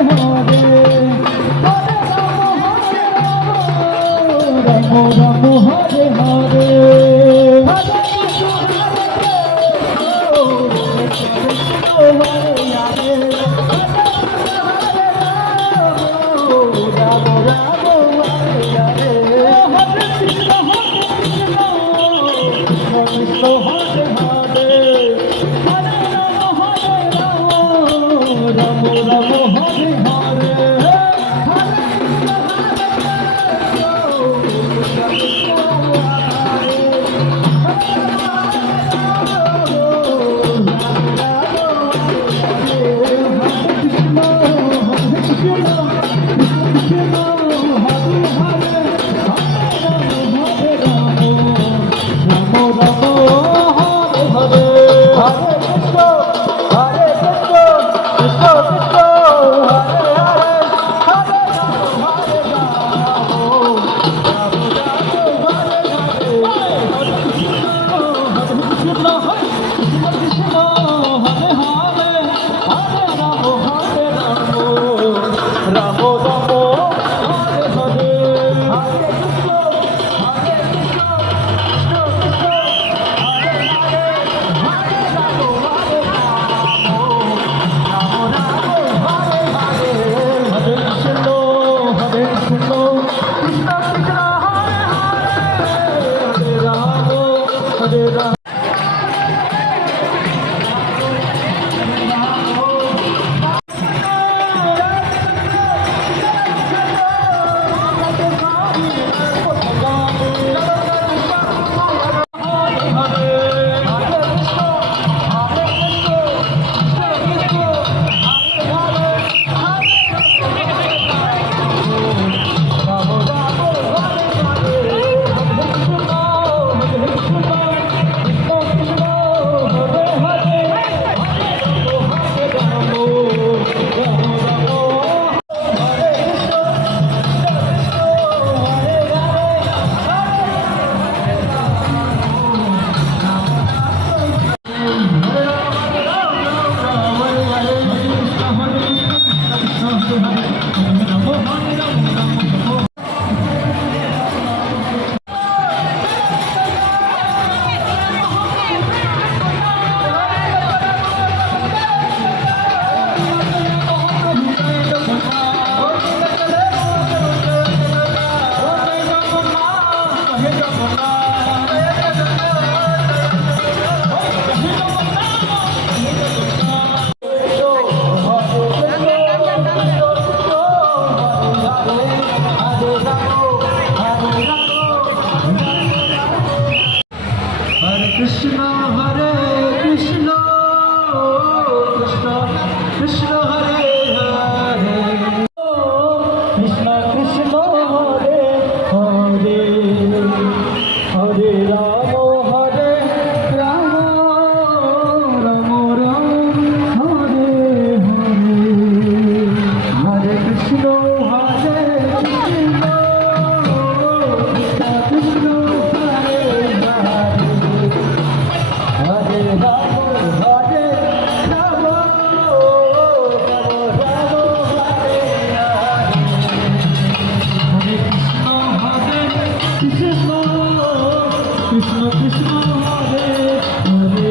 Hare Hare Krishna Krishna Hare Hare